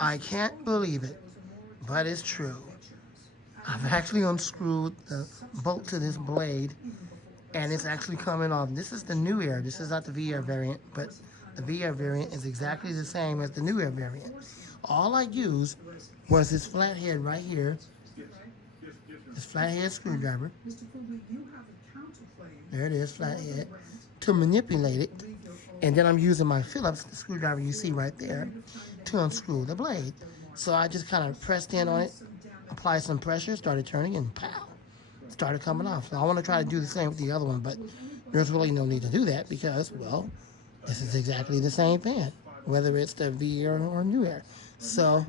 I can't believe it, but it's true. I've actually unscrewed the bolt to this blade, and it's actually coming off. This is the new Air. This is not the V Air variant, but the V Air variant is exactly the same as the new Air variant. All I used was this flathead right here, this flathead screwdriver. There it is, flathead, to manipulate it. And then I'm using my Phillips the screwdriver you see right there to unscrew the blade. So I just kind of pressed in on it, applied some pressure, started turning, and pow, started coming off. So I want to try to do the same with the other one, but there's really no need to do that because, well, this is exactly the same fan, whether it's the V Air or New Air. So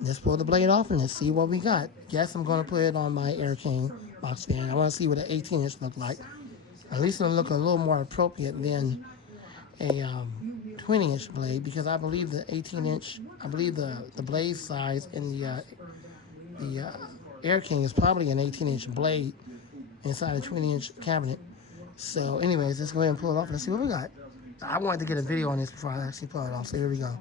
let's pull the blade off and let's see what we got. Yes, I'm going to put it on my Air King box fan. I want to see what an 18-inch look like. At least it'll look a little more appropriate than a 20-inch blade because I believe the 18-inch, I believe the blade size in the Air King is probably an 18-inch blade inside a 20-inch cabinet. So anyways, let's go ahead and pull it off. Let's see what we got. I wanted to get a video on this before I actually pull it off. So here we go.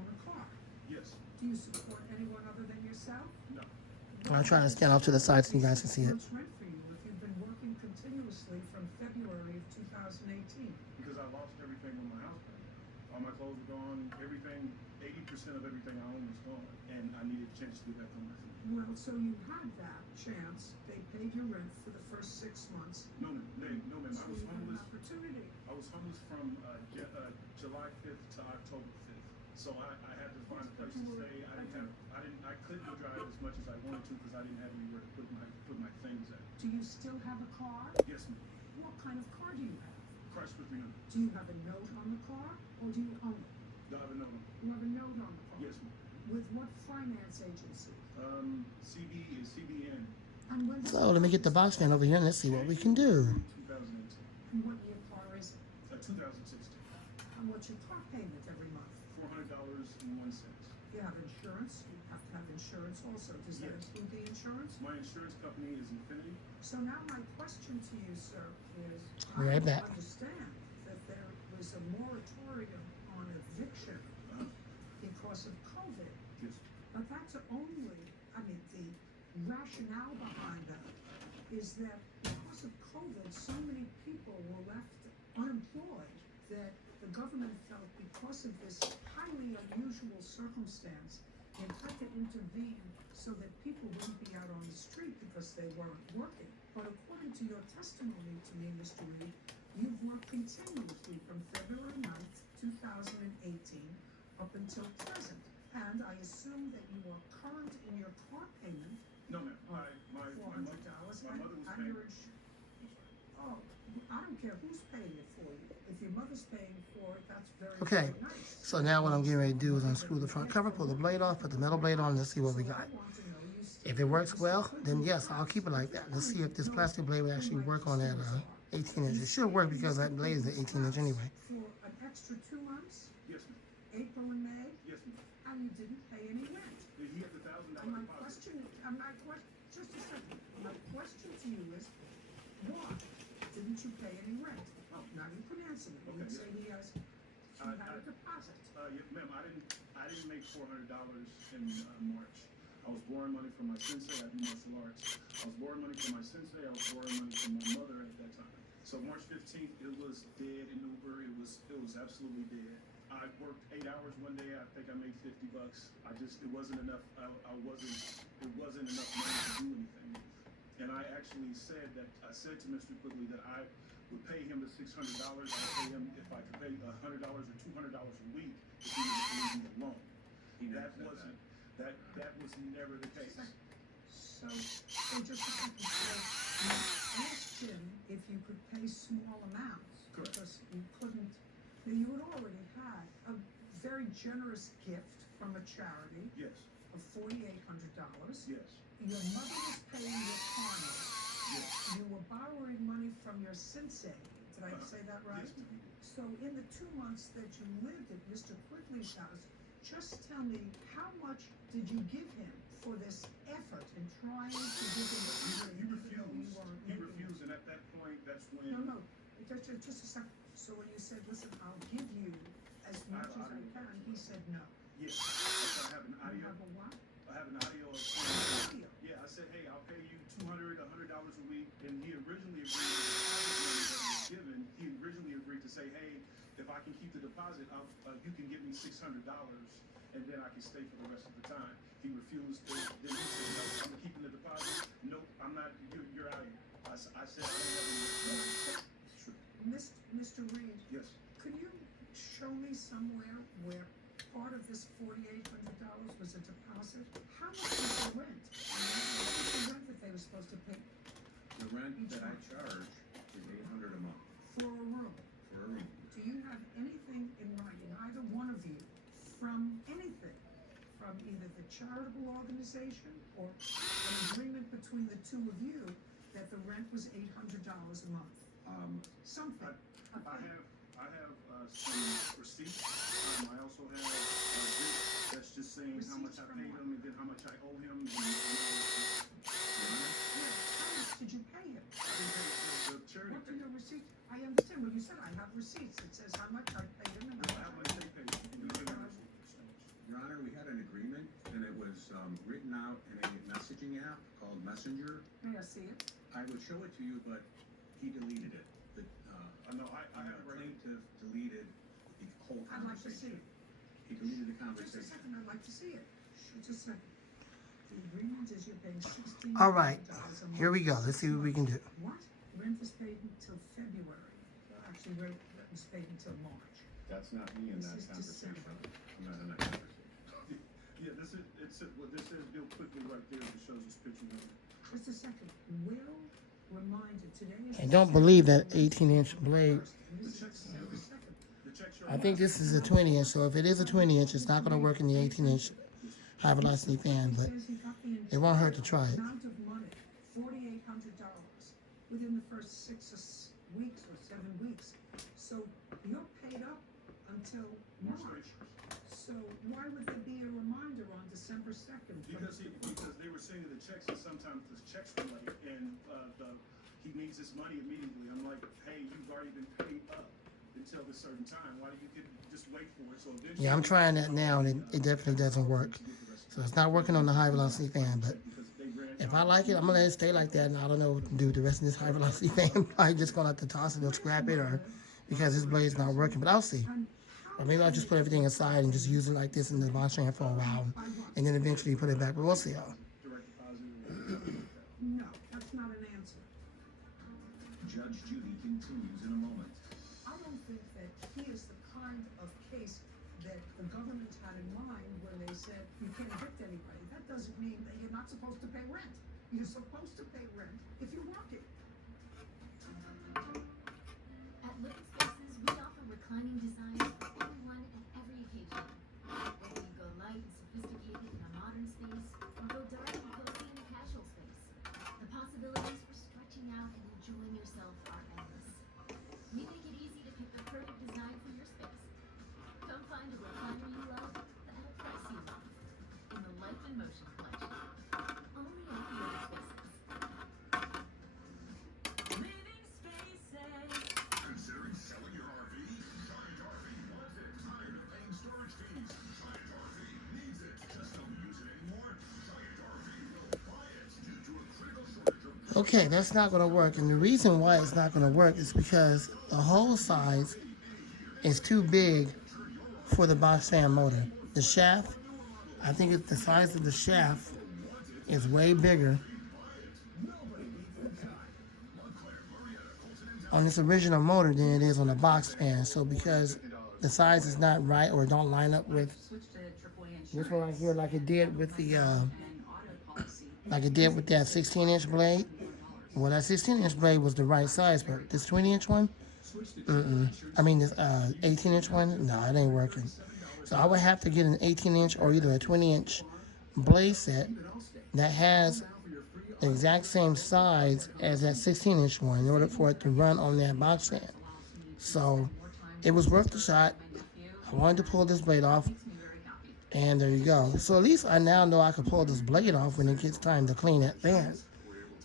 I'm trying to stand off to the side so you guys can see it. Because I lost everything when my house burned. All my clothes were gone, everything, 80% of everything I owned was gone. And I needed a chance to get back on my feet. Well, so you had that chance. They paid your rent for the first 6 months. No, ma'am. No, ma'am. So you had an opportunity. I was homeless from July 5th to October 5th. So I had to find a place to stay. I couldn't drive as much as I wanted to because I didn't have anywhere to put my things at. Do you still have a car? Yes, ma'am. What kind of car do you have? Chrysler 300. Do you have a note on the car, or do you own it? Do I have a note on it? You have a note on the car? Yes, ma'am. With what finance agency? CB is CBN. And when So let me get the box fan over here and let's see what we can do. 2018. And what year car is it? 2016. And what's your car payment every month? $400.01. You have insurance. You have to have insurance also. Does that Yes. include the insurance? My insurance company is Infinity. So now my question to you, sir, is Be right back. I understand that there was a moratorium on eviction because of COVID, Yes. but that's only, I mean, the rationale behind that is that because of COVID, so many people were left unemployed that the government felt because of this highly unusual circumstance, it had to intervene so that people wouldn't be out on the street because they weren't working. But according to your testimony to me, Mr. Reed, you've worked continuously from February 9th, 2018 up until present. And I assume that you are current in your car payment No, ma'am. of My $400. mother was and paying. your oh, I don't care who's paying it for you. If your mother's paying for it, that's very, Okay, very nice. so now what I'm getting ready to do is unscrew the front cover, pull the blade off, put the metal blade on, and let's see what we got. I want to know you still If it works well, then yes, I'll keep it like that. Let's see if this plastic blade will actually work on that 18-inch. It should work because that blade is an 18-inch anyway. for an extra 2 months, Yes, ma'am. April and May, Yes, ma'am. and you didn't pay any rent. He had the $1,000 And my deposit. question, just a second. My question to you is, why didn't you pay any rent? Oh, now you can answer me. You Okay, can say he had a deposit. Yes, ma'am. I didn't make $400 in March. I was borrowing money from my sensei. I do martial arts. I was borrowing money from my sensei. I was borrowing money from my mother at that time. So March 15th, it was dead in Uber. It was absolutely dead. I worked 8 hours one day. I think I made $50. It wasn't enough. It wasn't enough money to do anything. And I actually said to Mr. Quigley that I would pay him the $600. I'd pay him if I could pay $100 or $200 a week if he would leave me alone. That was never the case. So just a second. So you asked him if you could pay small amounts. Correct. Because you couldn't. You had already had a very generous gift from a charity Yes, of $4,800. yes, Your mother was paying your car note. yes. You were borrowing money from your sensei. Did I say that right? Yes, ma'am. So in the 2 months that you lived at Mr. Quigley's house, just tell me, how much did you give him for this effort in trying to give him the He refused. He refused, and at that point, that's when. No, just a second. So when you said, listen, I'll give you as much as I can, he said no. Yes, I have an You audio. have a given, he originally agreed to say, hey, if I can keep the deposit, you can give me $600 and then I can stay for the rest of the time. He refused. Then he said, no, I'm keeping the deposit. Nope, I'm not. You're out of here. I said, I don't have any. It's true. Mr. Reed, Yes. could you show me somewhere where part of this $4,800 was a deposit? How much was the rent? What was the rent that they were supposed to pay The rent that I charge is $800 a month for a room? for a room. Do you have anything in writing, either one of you, from anything, from either the charitable organization or an agreement between the two of you that the rent was $800 a month? Something. I have some receipts. I also have a bill that's just saying how much I paid him and then how much I owe him. Yeah, how much did you pay him? The charity What do paid. your receipts? I understand what you said. I have receipts. It says how much I paid him and I how have much my I take page. You can give me Your Honor, we had an agreement and it was written out in a messaging app called Messenger. May I see it? I would show it to you, but he deleted it. The No, I have it right here. plaintiff deleted the whole I'd like to see conversation. it. He deleted the Just a conversation. second, I'd like to see it. Just a second. The agreement is you're paying $16,000 All right, a month. here we go. Let's see what we can do. What? Rent is paid until February. Well, actually, rent was paid until March. That's not me in This that is conversation. December. I'm not in that conversation. Yeah, this says Bill quickly right there. It shows this picture. Just a second. Will reminded today is. And don't believe that 18-inch blade. This is December 2nd. The check show. I think this is a 20-inch, so if it is a 20-inch, it's not going to work in the 18-inch high velocity fan, but Says he got the it won't hurt to try it. amount of money, $4,800, within the first 6 weeks or 7 weeks. So you're paid up until March. So why would there be a reminder on December 2nd? Because they were saying that the checks, and sometimes the checks were late, and he needs his money immediately. I'm like, hey, you've already been paid up until this certain time. Why do you could just wait for it? So eventually, Yeah, I'm trying that now, and it definitely doesn't work. So it's not working on the high velocity fan, but if I like it, I'm going to let it stay like that, and I don't know what to do with the rest of this high velocity fan. I'm just going to have to toss it or scrap it, or because this blade's not working, but I'll see. Or maybe I'll just put everything aside and just use it like this in the box fan for a while, and then eventually put it back, but we'll see. direct deposit. No, that's not an answer. Judge Judy continues in a moment. I don't think that he is the kind of case that the government had in mind when they said you can't evict anybody. That doesn't mean that you're not supposed to pay rent. You're supposed to pay rent if you're working. At Living Spaces, we offer reclining designs for everyone at every occasion. Whether you go light and sophisticated in a modern space, or go dark and cozy in a casual space, the possibilities for stretching out and enjoying yourself are endless. We make it easy to pick the perfect design for your space. Come find a recliner you love that will price you love in the Life in Motion collection. Only at Living Spaces. Living Spaces. Considering selling your RV? Giant RV wants it. Tired of paying storage fees? Giant RV needs it. Just don't use it anymore? Giant RV will buy it due to a critical shortage of Okay, that's not going to work, and the reason why it's not going to work is because the hole size is too big for the box fan motor. The shaft, I think the size of the shaft is way bigger on this original motor than it is on the box fan. So because the size is not right or don't line up with this one right here, like it did with the like it did with that 16-inch blade. Well, that 16-inch blade was the right size, but this 20-inch one, I mean this 18-inch one, no, it ain't working. So I would have to get an 18-inch or either a 20-inch blade set that has the exact same size as that 16-inch one in order for it to run on that box fan. So it was worth the shot. I wanted to pull this blade off, and there you go. So at least I now know I can pull this blade off when it gets time to clean that fan,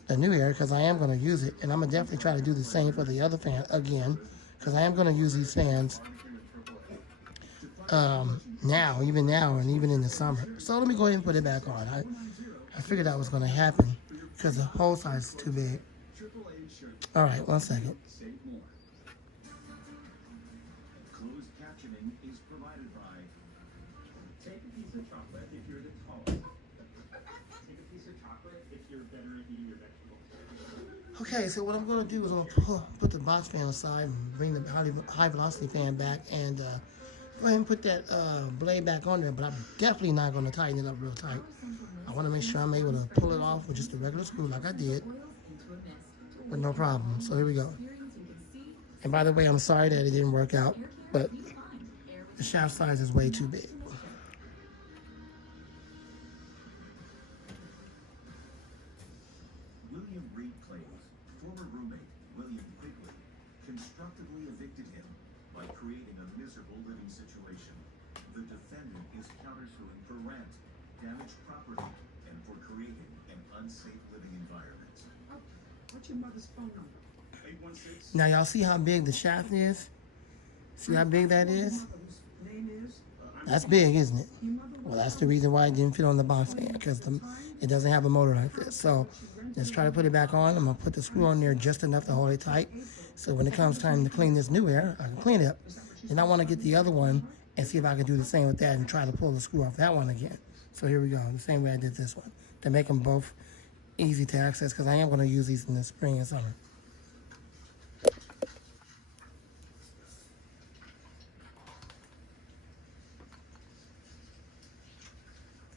the new air, because I am going to use it, and I'm going to definitely try to do the same for the other fan again, because I am going to use these fans now, and even in the summer. So let me go ahead and put it back on. I figured that was going to happen because the hole size is too big. All right, 1 second. Save more. Closed captioning is provided by Take a piece of chocolate if you're the tallest. Take a piece of chocolate if you're better at eating your vegetables. Okay, so what I'm going to do is I'm going to put the box fan aside and bring the high velocity fan back and go ahead and put that blade back on there, but I'm definitely not going to tighten it up real tight. I want to make sure I'm able to pull it off with just a regular screw like I did, but no problem. So here we go. And by the way, I'm sorry that it didn't work out, but the shaft size is way too big. William Reed claims former roommate William Quigley constructively evicted him by creating a miserable living situation. The defendant is countersuing for rent, damaged property, and for creating an unsafe living environment. Oh, what's your mother's phone number? 816. Now y'all see how big the shaft is? See how big that is? Your mother, whose name is? That's big, isn't it? Your mother Well, that's the reason why it didn't fit on the box fan, because it doesn't have a motor like this. So let's try to put it back on. I'm going to put the screw on there just enough to hold it tight. So when it comes time to clean this new air, I can clean it up. And I want to get the other one and see if I can do the same with that and try to pull the screw off that one again. So here we go, the same way I did this one, to make them both easy to access, because I am going to use these in the spring and summer.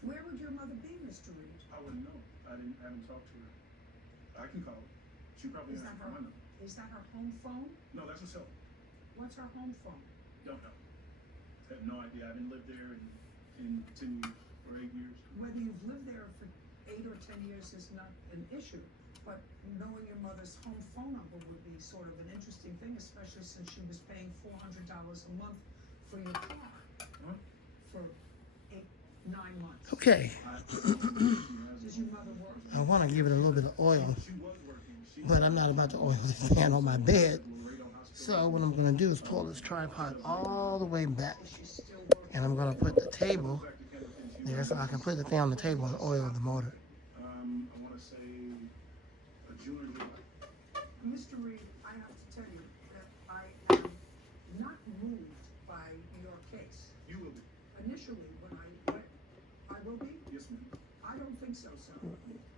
Where would your mother be, Mr. Reed? I wouldn't know. I haven't talked to her. I can call her. She probably Is doesn't that have her? my number. Is that her home phone? No, that's her cell. What's her home phone? Don't know. Have no idea. I haven't lived there in 10 years or 8 years. Whether you've lived there for 8 or 10 years is not an issue, but knowing your mother's home phone number would be sort of an interesting thing, especially since she was paying $400 a month for your car Huh? for 9 months. Okay, Does your mother work? I want to give it a little bit of oil, She was working. She but I'm not about to oil this fan on my bed. Laredo Hospital. So what I'm going to do is pull this tripod all the way back, Is she still working? and I'm going to put the table there so I can put the thing on the table and oil the motor. I want to say June or July. Mr. Reed, I have to tell you that I am not moved by your case. You will be. Initially, when I will be? Yes, ma'am. I don't think so, sir.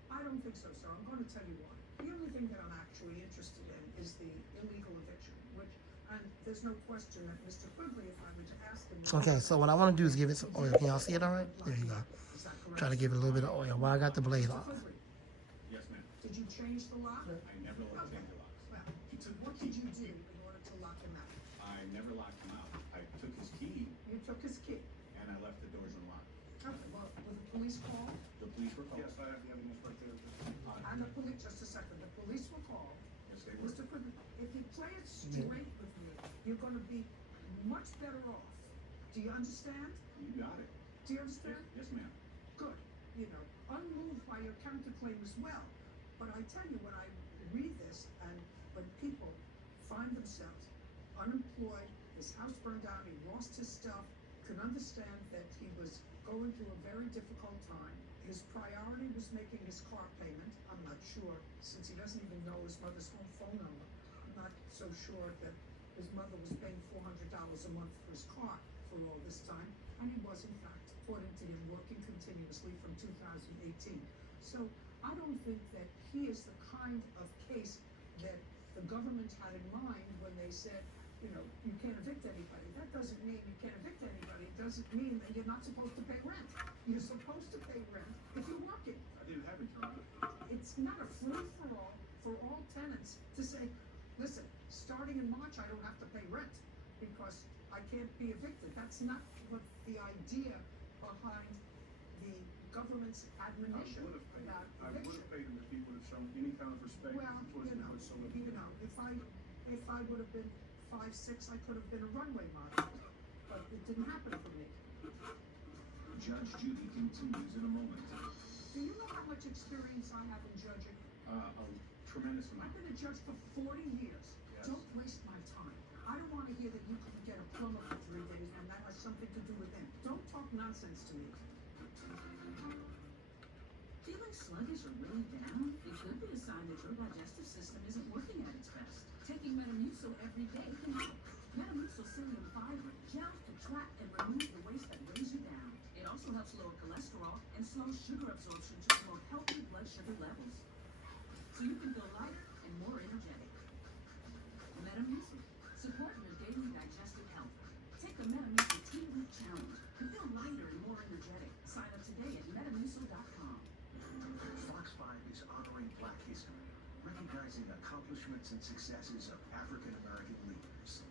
I don't think so, sir. I'm going to tell you why. The only thing that I'm actually interested in is the illegal eviction, which, and there's no question that Mr. Quigley, if I were to ask him. Okay, so what I want to do is give it some oil. Can y'all see it all right? There you go. Is that correct? Try to give it a little bit of oil while I got the blade off. Mr. Quigley, Yes, ma'am. did you change the lock? I never locked the locks. Well, what did you do in order to lock him out? I never locked him out. I took his key You took his key. and I left the doors unlocked. Okay, well, was the police called? The police were called. Yes, I have the evidence right there. And the police, just a second, the police were called. Yes, they were. Mr. Quigley, if you play it straight with me, you're gonna be much better off. Do you understand? You got it. Do you understand? Yes, ma'am. Good. You know, unmoved by your counterclaim as well. But I tell you, when I read this and when people find themselves unemployed, his house burned down, he lost his stuff, can understand that he was going through a very difficult time. His priority was making his car payment. I'm not sure, since he doesn't even know his mother's home phone number. I'm not so sure that his mother was paying $400 a month for his car for all this time. And he was, in fact, according to him, working continuously from 2018. So I don't think that he is the kind of case that the government had in mind when they said, you know, you can't evict anybody. That doesn't mean you can't evict anybody. It doesn't mean that you're not supposed to pay rent. You're supposed to pay rent if you're working. I didn't have it, Your Honor. It's not a free-for-all for all tenants to say, listen, starting in March, I don't have to pay rent because I can't be evicted. That's not what the idea behind the government's admonition about I would eviction. have paid him if he would have shown any kind of respect Well, towards me whatsoever. if I would have been 5'6", I could have been a runway model, but it didn't happen for me. Judge Judy continues in a moment. Do you know how much experience I have in judging? A tremendous I've amount. been a judge for 40 years. Yes. Don't waste my time. I don't want to hear that you can get a plumber for 3 days and that has something to do with him. Don't talk nonsense to me. Feeling slow? sluggish or really down, it could be a sign that your digestive system isn't working at its best. Taking Metamucil every day can help. Metamucil psyllium fiber gel contract and remove the waste that weighs you down. It also helps lower cholesterol and slows sugar absorption to promote healthy blood sugar levels. So you can feel lighter and more energetic. Metamucil, supporting your daily digestive health. Take the Metamucil 10-week challenge to feel lighter and more energetic. Sign up today at metamucil.com. Fox 5 is honoring Black history, recognizing accomplishments and successes of African American leaders.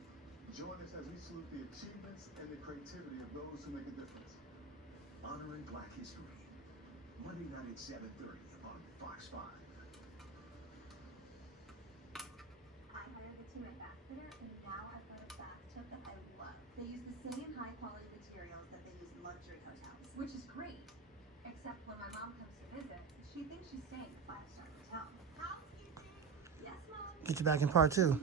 Join us as we salute the achievements and the creativity of those who make a difference. Honoring Black history. Monday night at 7:30 on Fox 5. I hired a team at Backfitter, and now I've got a bath tub that I love. They use the same high-quality materials that they use in luxury hotels, which is great. Except when my mom comes to visit, she thinks she's staying at a 5-star hotel. Housekeeping! Yes, Mom? Get you back in part 2.